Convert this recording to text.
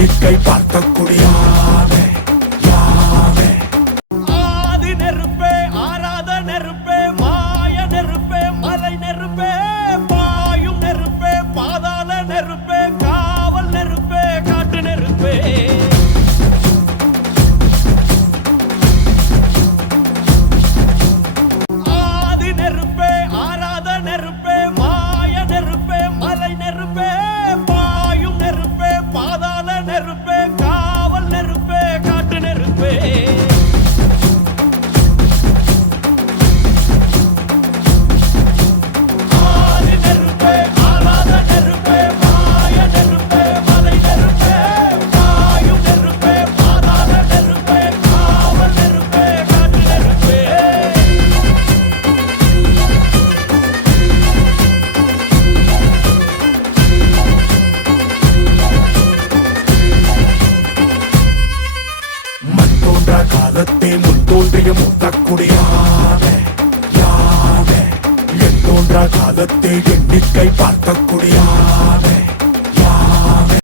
எண்ணிக்கை பார்க்கக்கூடிய யானை யானை. ஆதி நெருப்பே ஆராத நெருப்பே மாய நெருப்பே மலை நெருப்பே பாயும் நெருப்பே பாதாள நெருப்பே காவல் நெருப்பே காட்டு நெருப்பே. ஆதி நெருப்பே ஆராத நெருப்பே மாய நெருப்பே மலை நெருப்பே பாயும் நெருப்பே பாதாள நெருப்பே காவல் நெருப்பே காட்டு நெருப்பே. மண் தோன்றா காலத்தே முன் தோன்றிய மூத்தக்கூடிய யானை யானை. எண் தோன்றா காலத்தே எண்ணிக்கை பார்க்கக்கூடிய யானை